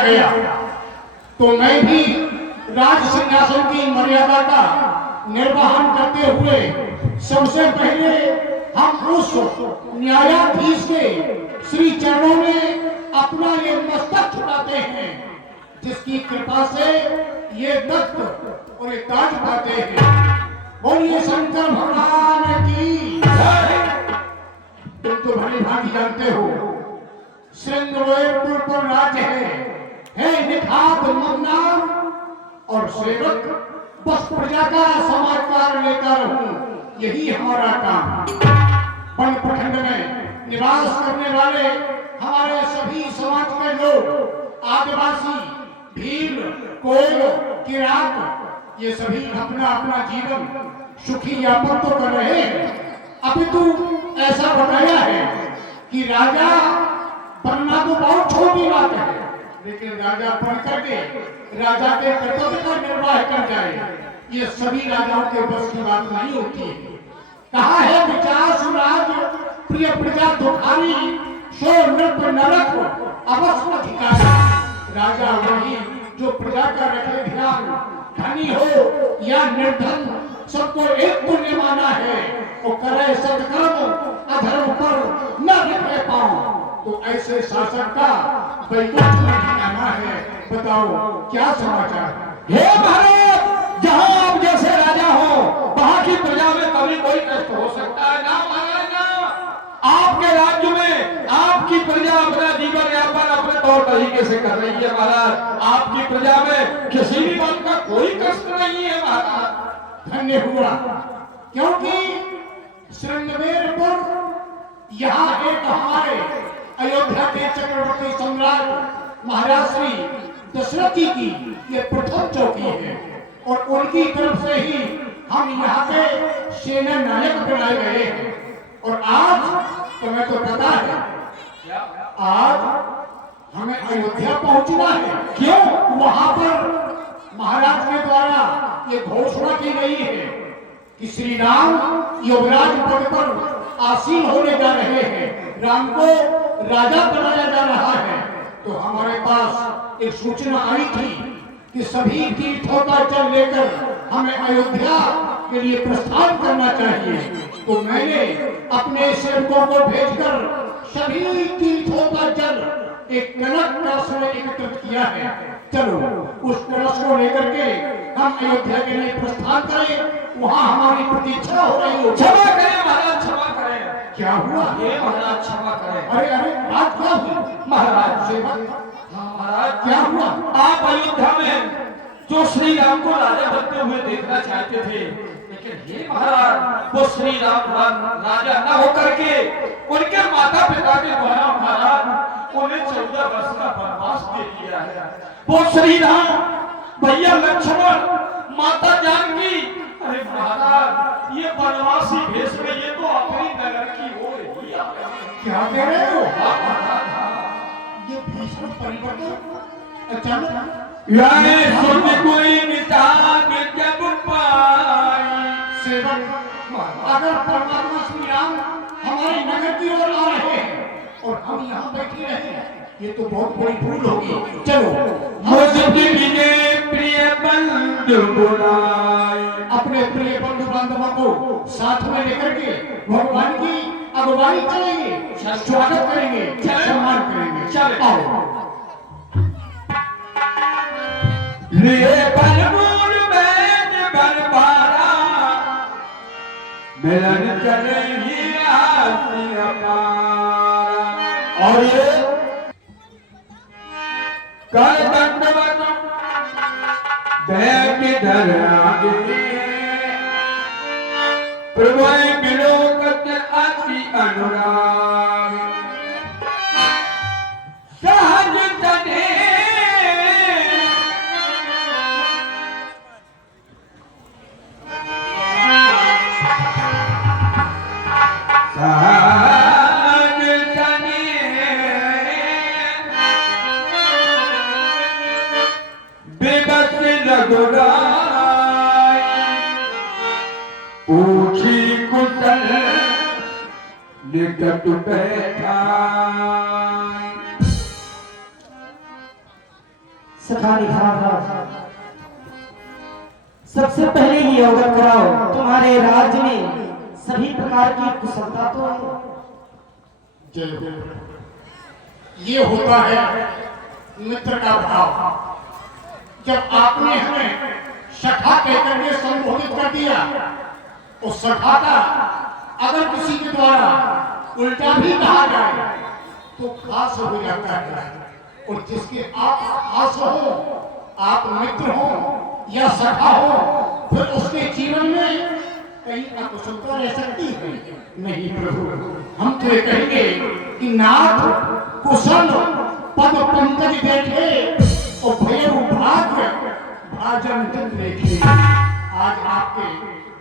दिया गया, तो मैं भी राज सिंहासन की मर्यादा का निर्वहन करते हुए सबसे पहले हम उस न्यायाधीश के श्री चरणों में अपना ये मस्तक झुकाते हैं जिसकी कृपा से ये तख्त और ये ताज पाते हैं। बोलिए शंकर भगवान की जय। तुम तो भली भांति जानते हो श्रृंगवेरपुर पर राज्य है निखात मन्ना और सेवक बस प्रजा का समाचार लेकर हूँ, यही हमारा काम। वन प्रखंड में निवास करने वाले हमारे सभी समाज के लोग, आदिवासी, भील, कोल, किरात, ये सभी अपना अपना जीवन सुखी यापन तो कर रहे हैं। अभी तो ऐसा बताया है कि राजा बनना तो बहुत छोटी बात है, लेकिन राजा बन करके राजा के कर्तव्य का निर्वाह कर जाए, ये सभी राजाओं के बस की बात नहीं होती है। कहा है विचार सुराज प्रिय प्रजा दुखारी, सो नृप नरक अवश्य अधिकारी। राजा वही जो प्रजा का रखे ध्यान, धनी हो या निर्धन सबको एक पुण्य माना है, वो करे सत्कर्म अधर्म पर न रखे पाओ। तो ऐसे शासक का वैकुंठ में आना है। बताओ क्या समाचार। हे महाराज, जहाँ आप जैसे राजा हो वहाँ की प्रजा में कभी कोई कष्ट हो सकता है ना महाराज ना। आपके राज्य में आपकी प्रजा अपना जीवन यापन अपने तौर तरीके से कर रही है महाराज। आपकी प्रजा में किसी भी बात का कोई कष्ट नहीं है महाराज। धन्य हुआ, क्योंकि श्रृंगवेरपुर यहाँ एक हमारे अयोध्या के चक्रवर्ती सम्राट महाराज श्री दशरथ जी की ये प्रथम चौकी है और उनकी तरफ से ही हम यहाँ पे सेना नायक बनाए गए हैं। और आज तुम्हें तो पता है, आज हमें अयोध्या पहुंचना है। क्यों? वहां पर महाराज के द्वारा ये घोषणा की गई है कि श्री राम युवराज पद पर आसीन होने जा रहे हैं, राम को राजा बनाया जा रहा है। तो हमारे पास एक सूचना आई थी कि सभी तीर्थों का जल लेकर हमें अयोध्या के लिए प्रस्थान करना चाहिए। तो मैंने अपने सेवकों को भेजकर सभी तीर्थों का जल एक कलश कलश में एकत्रित किया है। चलो उस कलश को लेकर के हम अयोध्या के लिए प्रस्थान करें, वहाँ हमारी प्रतीक्षा हो रही हो। क्षमा करें महाराज, क्षमा करें। क्या हुआ? ये महाराज क्षमा करें। अरे अरे बात क्या हुई महाराज? सेवक महाराज क्या हुआ? आप अयोध्या में जो श्री राम को राजा बनते हुए देखना चाहते थे, लेकिन हे महाराज वो श्री राम राजा न होकर के उनके माता पिता के द्वारा महाराज उन्हें 14 वर्ष का वनवास दे दिया है। वो श्री राम भैया लक्ष्मण माता जानकी, अरे महाराज ये वनवासी भेष में ये तो अपनी नगर की ओर ही आ गए। क्या कह रहे हो? ये भीषण परिवर्तन अचानक यानी सुन कोई निशान जब पाई। सेवक, अगर परमात्मा श्री राम हमारी नगर की ओर आ रहे हैं और हम यहाँ बैठे रहे, ये तो बहुत बड़ी भूल होगी। चलो प्रिय बंधु बुलाए, अपने प्रिय बंधु बांधवों को साथ में लेकर के भगवान की अगुवाई करेंगे, स्वागत करेंगे, सम्मान करेंगे। चलो आओ। लिए बनमूल बैठ बन पारा, मिलन चले ही आसी अपारा। और ये कर दंडवत बैठ धर आगे, प्रभु बिलोकत अति अनुराग, सहज तने पूछी कुशल निकट बैठा। सखा निखार सबसे पहले ही अवगत कराओ, तुम्हारे राज्य में सभी प्रकार की कुशलता तो है। जय हो। ये होता है मित्र का भाव। जब आपने हमें सखा कहकर के संबोधित कर दिया, उस सखा का अगर किसी के द्वारा उल्टा भी कहा जाए तो खास हो जाता है। और जिसके आप खास हो, आप मित्र हो या सखा हो, फिर उसके जीवन में कहीं अकुशलता रह सकती है? नहीं प्रभु, हम तो ये कहेंगे कि नाथ कुशल पद पंकज देखे और भैरव भाग्य भाजन जन देखे। आज आपके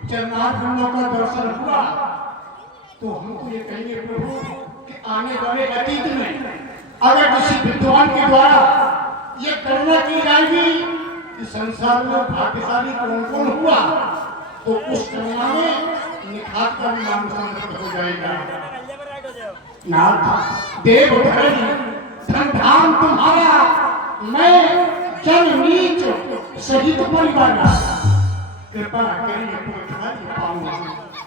चरणारविंदों का दर्शन हुआ तो हम तो ये कहेंगे प्रभु कि आने वाले अतीत में अगर किसी विद्वान के द्वारा ये गणना की जाएगी कि संसार में भाग्यशाली कौन कौन हुआ, तो उस गणना में निखार का भी नाम संगत हो जाएगा। नाथ देव धन धाम तुम्हारा, मैं जन नीच सहित परिवार, कृपा करिए पुरखारी पाऊंगा।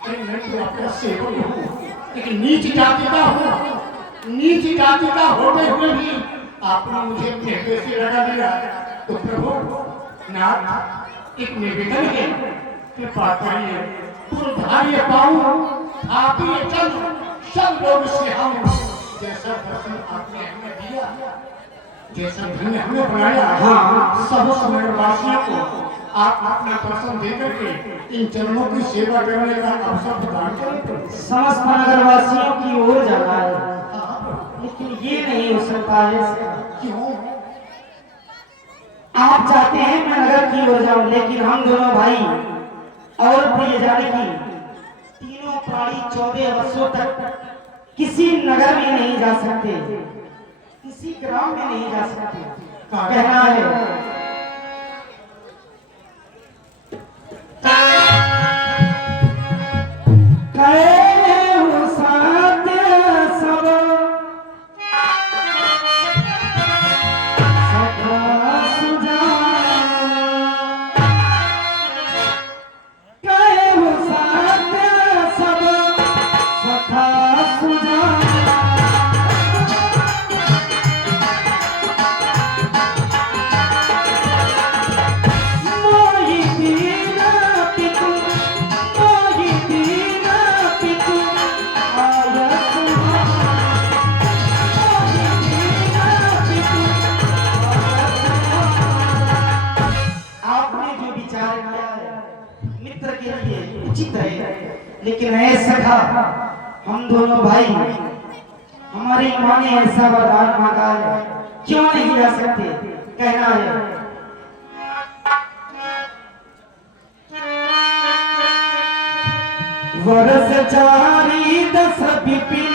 मैं तो आपका सेवक हूँ, लेकिन नीच जाति का हूँ। नीच जाति का होते हुए भी आपने मुझे कहते से लगा दिया। तो प्रभु नाथ एक निवेदन है, कृपा करिए पुरधार्य पाऊं, आप ही चल सब लोग से हम जैसा दर्शन आपने हमें दिया, जैसा धन्य हमें बनाया, हाँ सब समय वासियों को आप अपना दर्शन देकर के इन चरणों की सेवा करने का अवसर प्रदान करें। समस्त नगरवासियों की ओर जाना है, लेकिन ये नहीं हो सकता है। क्यों? आप चाहते हैं मैं नगर की ओर जाऊं, लेकिन हम दोनों भाई और प्रिय जाने की तीनों प्राणी 14 वर्षों तक किसी नगर में नहीं जा सकते, किसी ग्राम में नहीं जा सकते। कहना है उचित है, लेकिन ऐसा सखा हम दोनों भाई हमारी माँ ने ऐसा वरदान मांगा है, क्यों नहीं जा सकते? कहना है वर्ष चारी 10 विपिन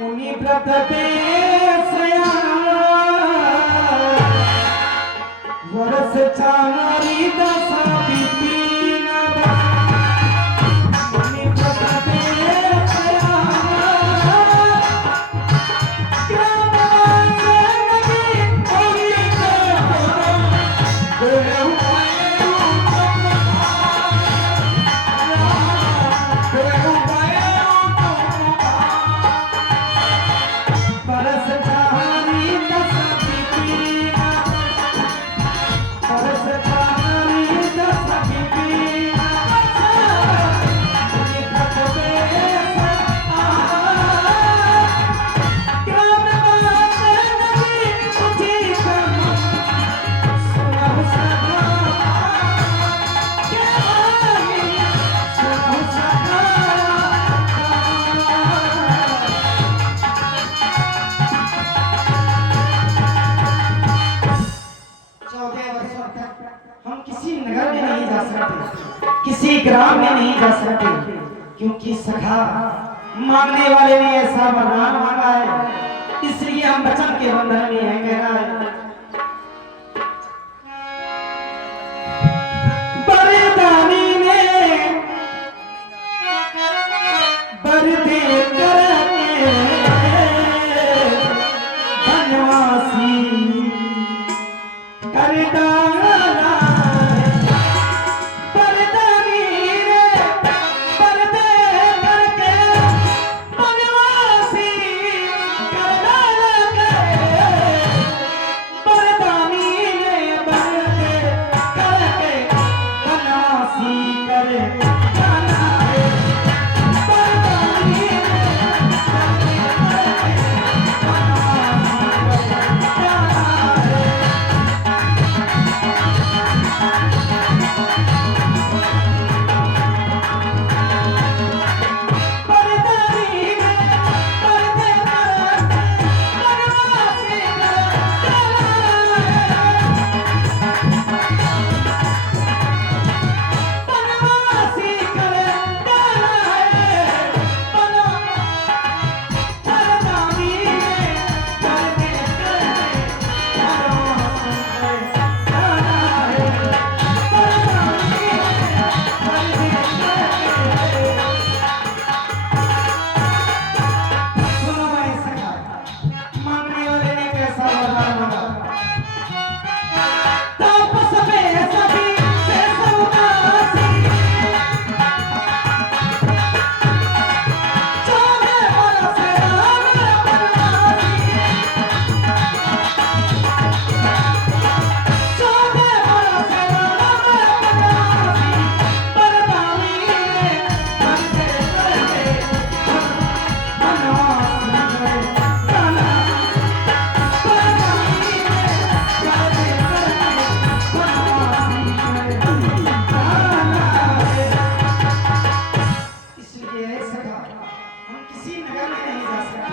मुनि व्रत वर्ष चारी 10 विपिन मुनि व्रत किसी ग्राम में नहीं जा सकते, क्योंकि सखा मांगने वाले ने ऐसा वरदान मांगा है, इसलिए हम वचन के बंधन में है। कहना है बरदानी ने बर दे करके जा सकते।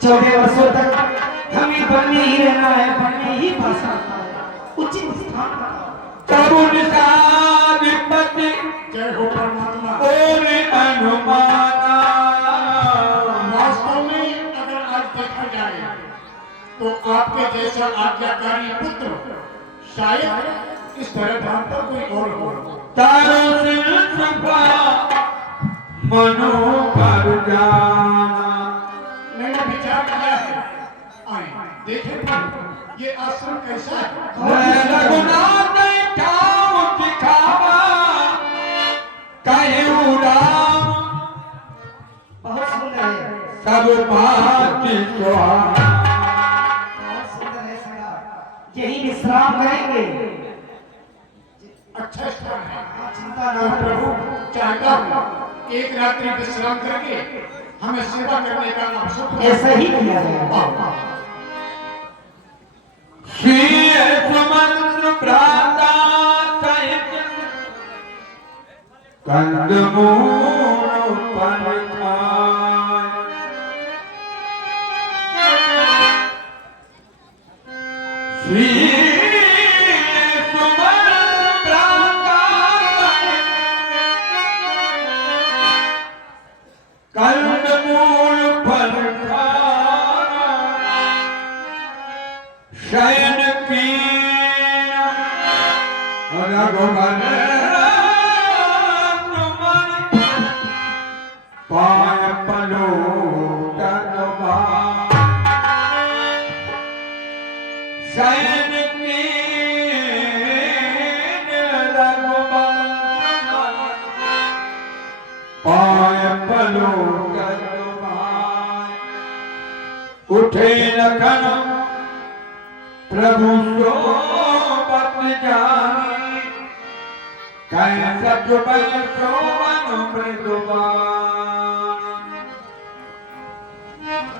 14 वर्षों तक हमें वन में ही रहना है, वन में ही बसना है। उचित स्थान करुण साधिपति जय हो परमात्मा। ओम हनुमाना। वास्तव में अगर आज देखा जाए तो आपके जैसा आज्ञाकारी पुत्र शायद इस धरातल पर कोई और हो। तारो सिर सुभा मनो कर जाना। मैंने विचार किया है, आए देखें ये आश्रम कैसा है। रघुनाथ ठाव दिखावा कहे उड़ाम बहुत सुंदर है, सब भांति सुहावा। बहुत सुंदर है सगा। यही विश्राम करेंगे। अच्छा स्थान है। चिंता तो न करो। प्रभु चाहता हूँ एक रात्रि विश्राम करके हमें सेवा करने का अवसर ऐसा ही किया जाएगा। श्री सुमंत्र भ्राता सहित कंदमूल पर खाए। श्री सुमंत्र भ्राता कंदमूल पर खाए। शयन की रघुवर पाय पलो तनवा। शयन की रघुवर पाय पलो तनवा। उठे लखन प्रभु सोबत जानी कैसा जुबल सोबन मृदुबान।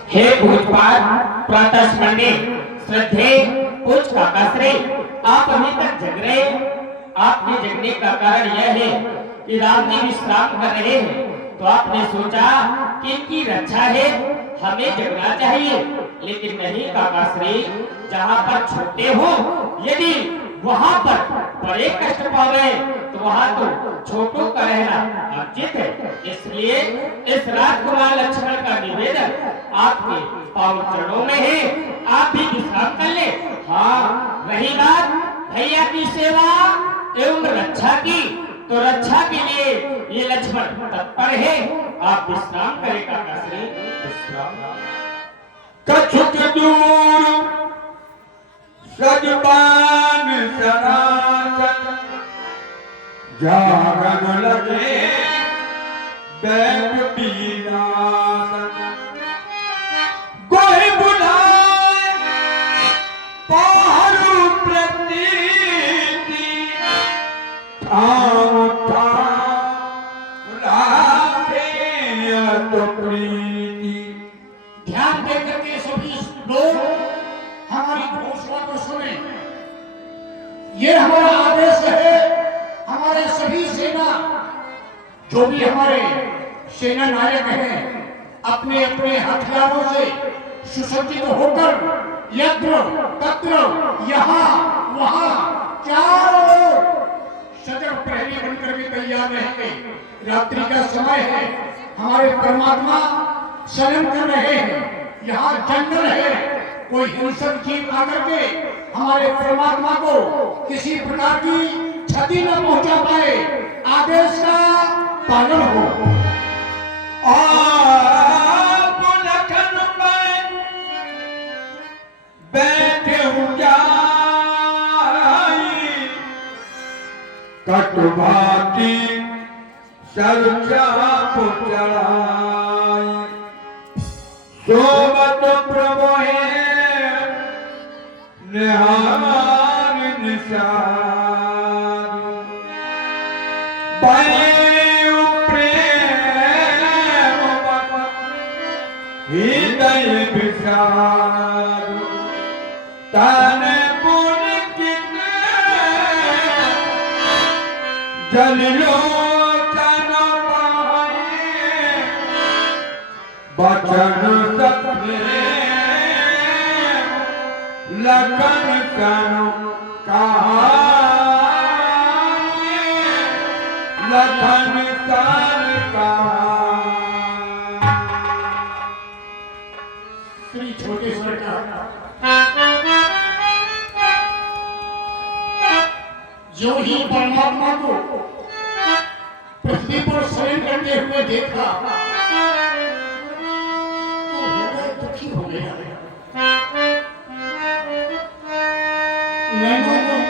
हे पूजपाठ प्रातः स्मरणे श्रद्धे पूज काकाश्री, आप अभी तक जग रहे हैं। आपके जगने का कारण यह है कि राम जी विश्राम कर रहे हैं, तो आपने सोचा कि इनकी रक्षा है, हमें जगना चाहिए। लेकिन नहीं काकाश्री, जहाँ पर छोटे हो यदि वहाँ पर बड़े कष्ट पा गए तो वहाँ तो छोटों का रहना अनुचित है। इसलिए इस राजकुमार लक्ष्मण का निवेदन आपके पावन चरणों में है, आप भी विश्राम कर ले। हाँ, रही बात भैया की सेवा एवं रक्षा की, तो रक्षा के लिए ये लक्ष्मण तत्पर है। आप विश्राम करें काकाश्री, विश्राम। कछुक दूर सजबान सनातन जागन लगे बैठ बीनासन। कोई बुलाए पारू प्रतीति ठाम ठाम राखे तो प्रीति। ध्यान देकर के सभी लोग हमारी घोषणा को सुने। ये हमारा आदेश है। हमारे सभी सेना जो भी हमारे सेना नायक हैं अपने अपने हथियारों से सुसज्जित होकर यत्र तत्र यहाँ वहाँ चारों ओर सजग प्रहरी बनकर भी तैयार रहेंगे। रात्रि का समय है, हमारे परमात्मा शयन कर रहे हैं। यहाँ जंगल है, कोई हिंसक जीव आकर के हमारे परमात्मा को किसी प्रकार की क्षति न पहुंचा पाए। आदेश का पालन हो। आप लखन में बैठे जाई कटुभाती सरचाप चढ़ाई। सोबत प्रभु निहार निशार। बयु प्रेम हृदय विचार। तन पुन किने जलियोचन पाए। बचन लखन कानो कहाए लखन कान कहाए। श्री छोटे सरकार जो ही परमात्मा को पृथ्वी पर शयन करते हुए देखा तो हृदय दुखी हो गया। नैनों में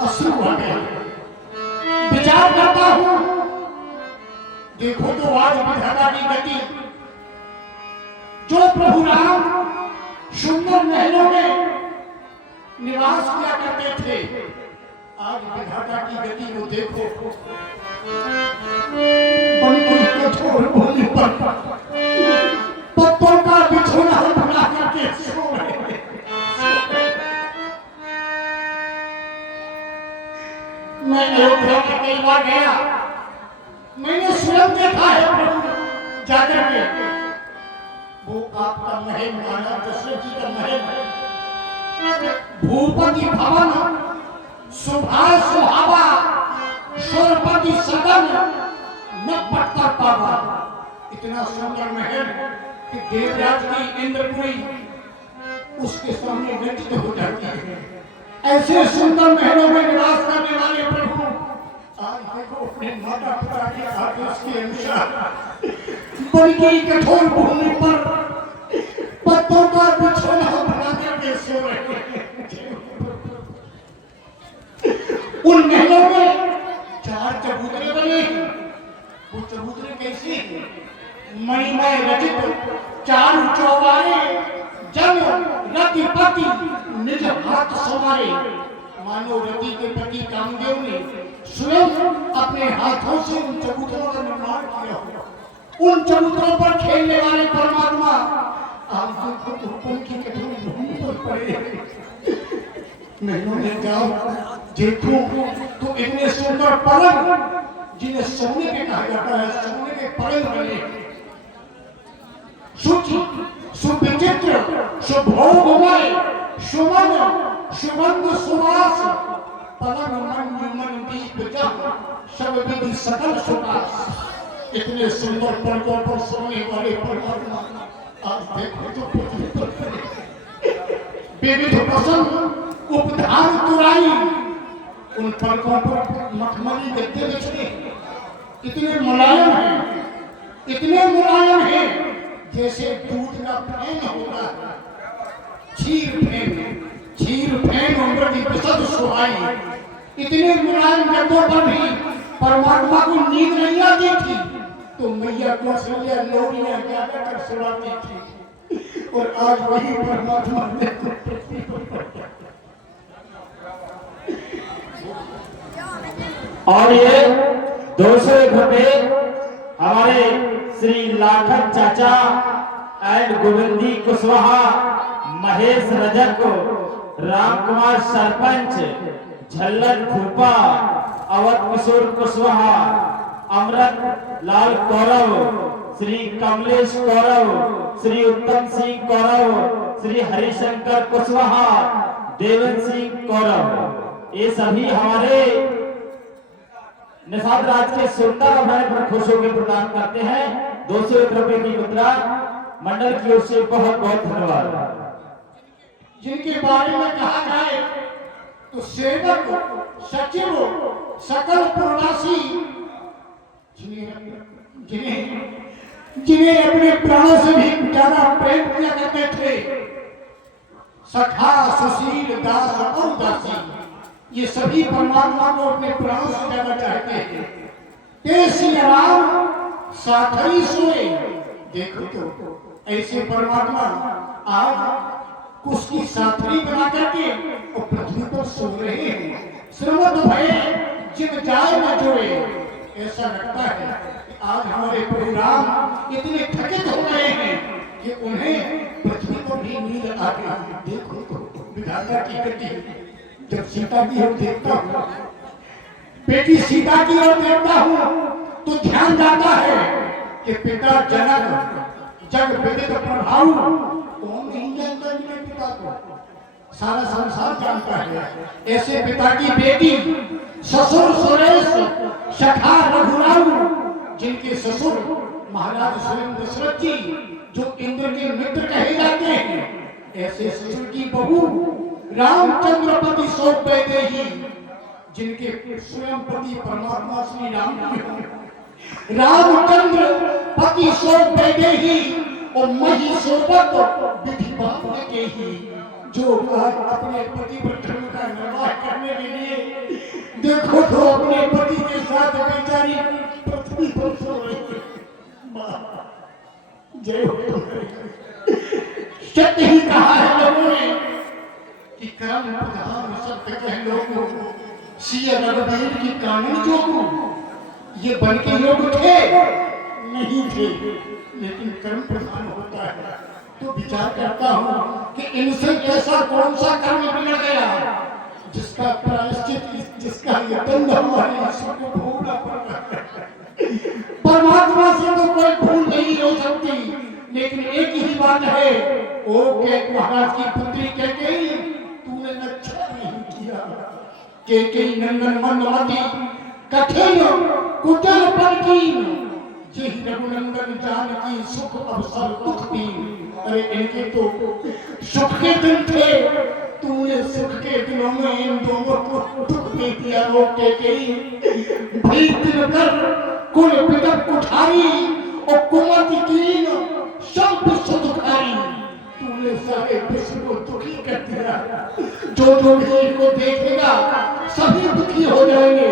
अश्रु आ गए। विचार करता हूं, देखो तो आज विधाता की गति। जो प्रभु राम सुंदर महलों में निवास किया करते थे, आज विधाता की गति को देखो। बड़ी कठोर भूमि पर पत्तों का बिछोना बना करके सो रहे। मैं अयोध्या में कई बार गया, मैंने स्वयं देखा है प्रभु जाकर के। वो आपका महल माना दशरथ जी का महल, भूपति भवन, सुभाष सुहावा, शोरपति सदन, न पटता पावा। इतना सुंदर महल कि देवराज की इंद्रपुरी उसके सामने व्यतीत हो जाती है। ऐसे सुंदर महलों में निवास करने वाले प्रभु आज देखो अपने माता पिता के आदेश के अनुसार बड़ी ही कठोर भूमि पर पत्तों का बिछोना बना करके सो रहे हैं। उन महलों में 4 चबूतरे बने। वो चबूतरे कैसे? मणिमय रचित 4 चौबारे, जन रति पति निज हाथ सवारे। मानो रति के पति कामदेव ने स्वयं अपने हाथों से उन चबूतरों का निर्माण किया। उन चबूतरों पर खेलने वाले परमात्मा आज देखो तो उनकी कठोर भूमि पर पड़े। मैंने जाओ देखो तो इतने सुंदर पलंग जिन्हें सोने के कहा जाता है, सोने के पलंग बने, सुचि सुविचित्र सुभोगमय सुमन सुगंध सुवास पलंग मंजुमन दीप जग सब विधि सकल सुवास। इतने सुंदर पलकों पर सोने वाले परमात्मा आज देखो तो पृथ्वी पर विविध प्रसन्न उपधान तुराई। उन पलकों पर मखमली गद्दे बिछे, इतने मुलायम हैं, इतने मुलायम हैं जैसे दूध का फेन होता है। क्षीर फेन अमृत प्रसाद सुहाई। इतने मुलायम गद्दों पर भी परमात्मा को नींद नहीं आती थी तो मैया कौशल्या लोरियां गाकर सुनाती थी। और आज वही परमात्मा और ये 201 रुपए हमारे श्री लाखन चाचा एंड गोविंदी कुशवाहा, महेश रजक, राम कुमार सरपंच, झल्लर फूपा, अवध किशोर कुशवाहा, अमृत लाल कौरव, श्री कमलेश कौरव, श्री उत्तम सिंह कौरव, श्री हरिशंकर कुशवाहा, देवन सिंह कौरव, ये सभी हमारे निषाद राज के सुल्तान हमारे पर खुश होकर प्रदान करते हैं। 201 रुपए की मुद्रा मंडल की ओर से बहुत बहुत धन्यवाद। जिनके बारे में कहा जाए तो सेवक सचिव सकल प्रवासी, जिन्हें अपने प्राणों से भी ज्यादा प्रेम किया करते थे, सखा सुशील दास और दासी, ये सभी परमात्मा को अपने प्राणों से ज्यादा चाहते हैं। तेसी राम साथरी सोए। देखो तो ऐसे परमात्मा आज उसकी साथरी बना करके और पृथ्वी पर सो रहे हैं। श्रमत भय जिन जाए न जोए। ऐसा लगता है कि आज हमारे प्रभु राम इतने थकित हो गए हैं कि उन्हें पृथ्वी पर भी नींद आ गई। देखो तो विधाता की गति। जब सीता की ओर देखता हूँ, बेटी सीता की ओर देखता हूँ तो ध्यान जाता है कि पिता जनक जग विदित प्रभाव। कौन नहीं जानता मेरे पिता बात को सारा संसार जानता है। ऐसे पिता की बेटी, ससुर सुरेश, सखा रघुराम, जिनके ससुर महाराज स्वयं दशरथ जी जो इंद्र के मित्र कहे जाते हैं, ऐसे ससुर की बहू रामचंद्र पति सौंप वैदेही, जिनके स्वयं पति परमात्मा श्री राम रामचंद्र पति सौंप वैदेही और मही सोबत विधि बात के ही, जो अपने पति पर धर्म का निर्वाह करने के लिए देखो तो अपने पति के साथ बेचारी पृथ्वी पर सो रही है। जय हो। सत्य ही कहा है लोगों ने कि कर्म प्रधान सत्य कह लोगों, सिया रघुवीर की कानून जोगू, ये बन के योग थे नहीं थे, लेकिन कर्म प्रधान होता है। तो विचार करता हूँ कि इनसे ऐसा कौन सा कर्म बिगड़ गया जिसका प्रायश्चित, जिसका ये दंड हमारे ईश्वर को भोगना पड़ रहा है। परमात्मा से तो कोई भूल नहीं हो सकती, लेकिन एक ही बात है, ओ के महाराज की पुत्री कैकेयी, तूने अच्छा नहीं किया। कैकेयी नंदन मंदमती कठिन कुटिल परकीन, जेहि रघुनंदन जानकी सुख अवसर दुख दीन। अरे इनके तो सुख के दिन थे, तूने सुख के दिनों में इन दोनों को दुख दे दिया। हो कैकेयी भई दिन कर कुल पितर कुठारी और कुमति कीन सब सुखकारी, तूने सारे विश्व को दुखी कर दिया। जो भी इनको देखेगा सभी दुखी हो जाएंगे।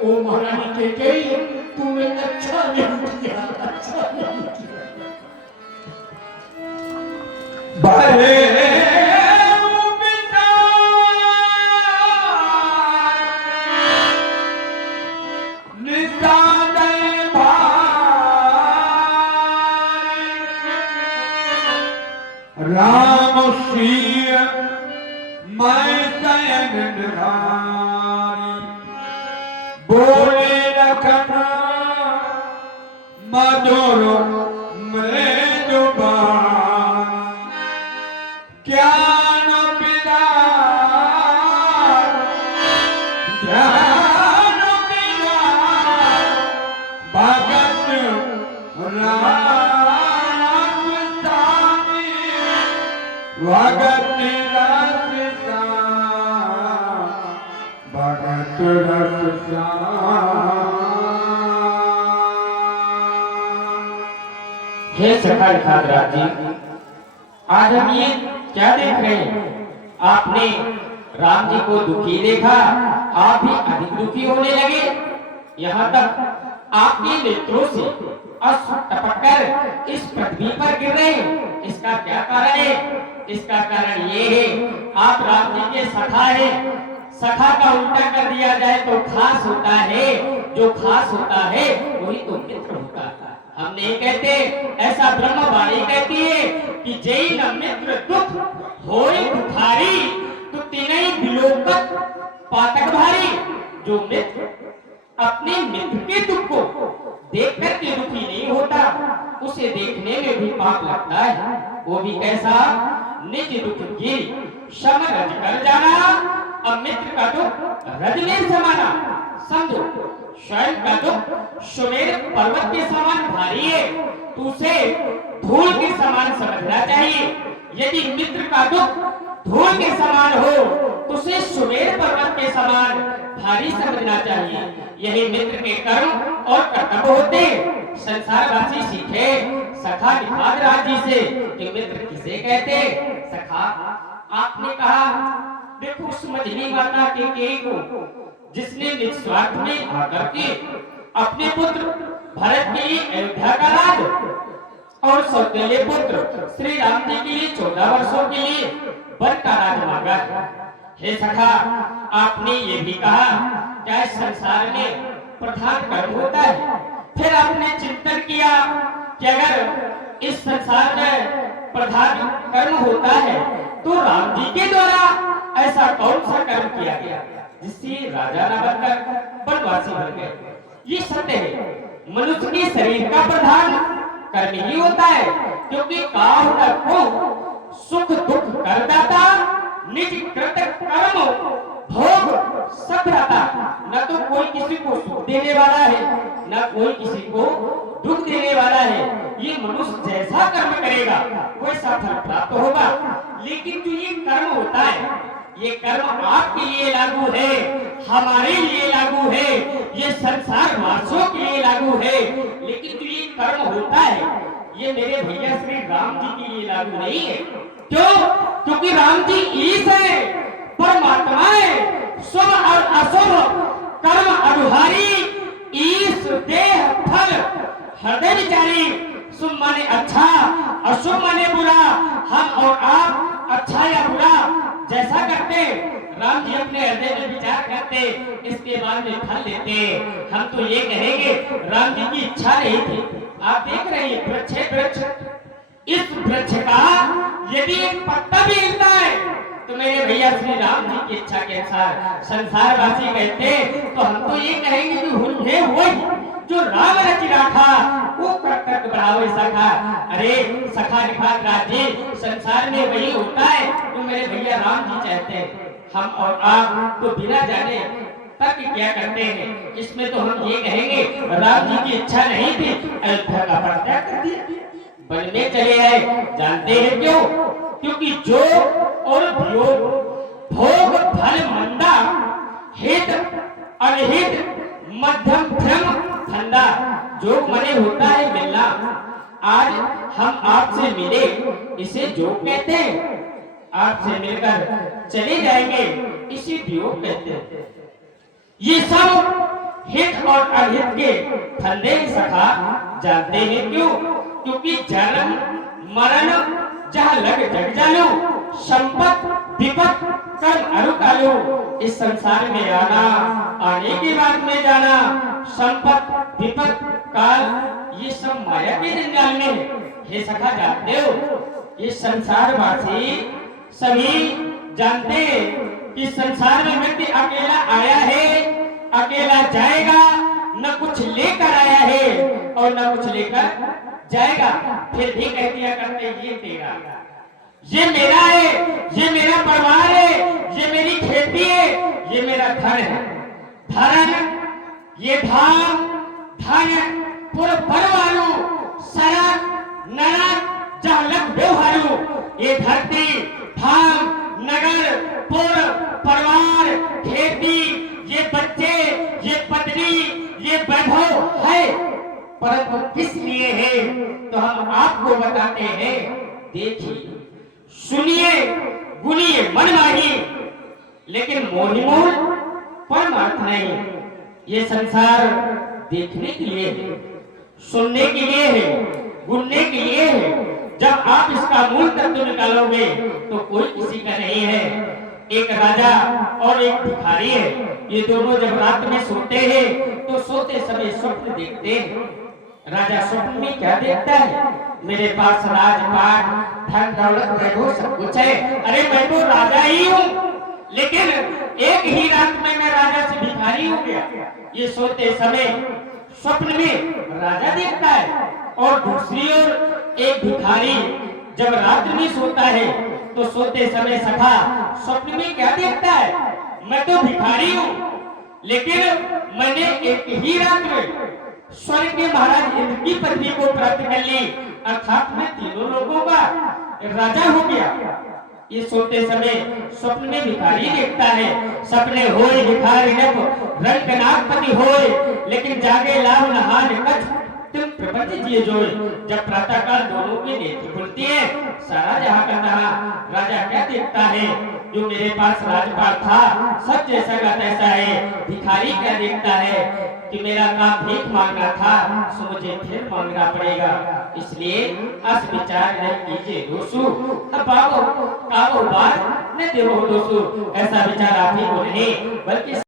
ओ महारानी कैकेयी, तूने अच्छा नहीं किया, अच्छा नहीं किया। राम सिय मैं सयन निहारी, बोले लखन मधुर मृदु बाणी, ज्ञान विदान ज्ञान विदान भगत राम स्वामी, भगत रस श्याम, भगत रस श्याम। हे सखा खादराज जी, आज हम ये क्या देख रहे हैं? आपने राम जी को दुखी देखा, आप भी अधिक दुखी होने लगे। यहाँ तक आपके नेत्रों से अश्रु टपककर इस पृथ्वी पर गिर रहे हैं। इसका क्या कारण है? इसका कारण ये है, आप राम जी के सखा है। सखा का उल्टा कर दिया जाए तो खास होता है, जो खास होता है वही तो मित्र होता है। हम नहीं कहते, ऐसा ब्रह्मवाणी कहती है कि जय न मित्र दुख होए दुखारी, तो तीनई विलोकत पातक भारी। जो मित्र अपने मित्र के दुख को देख करके दुखी नहीं होता, उसे देखने में भी पाप लगता है। वो भी कैसा? निज दुख की शम रज कर जाना, अब मित्र का दुख रज में समाना। समझो, स्वयं का दुख सुमेर पर्वत के समान भारी है, तो उसे धूल के समान समझना चाहिए। यदि मित्र का दुख धूल के समान हो तो उसे सुमेर पर्वत के समान भारी समझना चाहिए। यही मित्र के कर्म और कर्तव्य होते। संसारवासी सीखे सखा खादराज जी से कि मित्र किसे कहते। सखा, आपने कहा देखो उस मझली माता के को जिसने निस्वार्थ में आकर के अपने पुत्र भरत के लिए अयोध्या का राज और सौतेले पुत्र श्री राम जी के लिए 14 वर्षों के लिए वन का राज मांगा। हे सखा, आपने ये भी कहा क्या संसार में प्रधान कर्म होता है। फिर आपने चिंतन किया कि अगर इस संसार में प्रधान कर्म होता है तो राम जी के द्वारा ऐसा कौन सा कर्म किया गया जिससे राजा न बनकर वनवासी बन गए। ये सत्य है, मनुष्य के शरीर का प्रधान कर्म ही होता है, क्योंकि काहुना को सुख दुख करदाता निज कृत कर्म भोग सब रहता, न तो कोई किसी को सुख देने वाला है, न कोई किसी को दुख देने वाला है। ये मनुष्य जैसा कर्म करेगा वैसा फल प्राप्त होगा। लेकिन जो ये कर्म होता है, ये कर्म आपके लिए लागू है, हमारे लिए लागू है, ये संसार वासियों के लिए लागू है। लेकिन जो ये कर्म होता है, ये मेरे भैया श्री राम जी के लिए लागू नहीं है। क्यों? क्योंकि राम जी ईश है, परमात्मा है, शुभ और अशुभ कर्म अनुहारी, ईश देह फल हृदय विचारी। शुभ माने अच्छा, अशुभ माने बुरा। हम और आप अच्छा या बुरा जैसा करते, राम जी अपने हृदय में विचार करते, इसके बाद में फल लेते। हम तो ये कहेंगे राम जी की इच्छा नहीं थी। आप देख रहे हैं वृक्ष है, वृक्ष, इस वृक्ष का यदि एक पत्ता भी हिलता है तो मेरे भैया श्री राम जी की इच्छा के अनुसार संसारवासी कहते, तो हम तो ये कहेंगे कि हुए वही जो राम रच राखा, वो कर्तक बढ़ावे सखा। अरे सखा निभाग राजी, संसार में वही होता है तो मेरे भैया राम जी चाहते हैं। हम और आप तो बिना जाने तक क्या करते हैं। इसमें तो हम ये कहेंगे राम जी की इच्छा नहीं थी, अयोध्या का परित्याग कर दिया, वन में चले आए। जानते हैं क्यों? क्योंकि जो और वियोग, भोग फल मंदा, हित अनहित, मध्यम भ्रम फंदा। जोग मने होता है मिलना। आज हम आपसे मिले, इसे जोग कहते हैं। आपसे मिलकर चले जाएंगे, इसे वियोग कहते हैं। ये सब हित और अहित के फंदे सखा जानते हैं क्यों? क्योंकि जन्म मरण जहाँ लग जग जानो, संपत विपत कर्म अरुकालो। इस संसार में आना, आने के बाद में जाना, संपत विपत काल, ये सब माया के जंजाल में है। हे सखा जानते हो, ये संसारवासी सभी जानते हैं कि संसार में व्यक्ति अकेला आया है, अकेला जाएगा, न कुछ लेकर आया है और न कुछ लेकर जाएगा। फिर भी कह दिया करते ये तेरा, ये मेरा है, ये मेरा परिवार है, ये मेरी खेती है, ये मेरा धन है। धन, ये धाम, धन पूरे परवारू, सड़क नरक जहाँ लग व्यवहारू। ये धरती, धाम, नगर, पूर्ण परिवार, खेती, ये बच्चे, ये पत्नी, ये वैभव है, परंतु किस लिए है तो हम आपको बताते हैं। देखिए, सुनिए, गुनिए मन माही, लेकिन मोहि मूल परमार्थ नहीं। ये संसार देखने के लिए है, सुनने के लिए है, गुनने के लिए है। जब आप इसका मूल तत्व निकालोगे तो कोई किसी का नहीं है। एक राजा और एक भिखारी है, ये दोनों जब रात में सोते हैं तो सोते समय स्वप्न देखते हैं। राजा स्वप्न में क्या देखता है? मेरे पास राजपाट, धन दौलत, वैभव सब कुछ है। अरे मैं तो राजा ही हूँ, लेकिन एक ही रात में मैं राजा से भिखारी हो गया। ये सोते समय स्वप्न में राजा देखता है, और दूसरी ओर एक भिखारी जब रात्रि में सोता है तो सोते समय सखा स्वप्न में क्या देखता है? मैं तो भिखारी हूँ, लेकिन मैंने एक ही रात में स्वर्ग के महाराज इंद्र की पत्नी को प्राप्त कर ली, अर्थात मैं तीनों लोगों का राजा हो गया। ये सोते समय स्वप्न में भिखारी देखता है। सपने होए भिखारी रंगनाथपति होए, लेकिन जागे लाभ नहान कछ तुम प्रपंच जिए जोए। जब प्रातः काल दोनों की नेत्र खुलती है, सारा जहां का तहां राजा क्या देखता है? जो मेरे पास राजपाट था सब जैसा का तैसा है। भिखारी क्या देखता है कि मेरा काम भीख मांगना था, सो मुझे फिर मांगना पड़ेगा। इसलिए अस विचार न कीजिए दोस्तों, अब बाबो काबो बात न देवो दोस्तों। ऐसा विचार आप ही को नहीं, बल्कि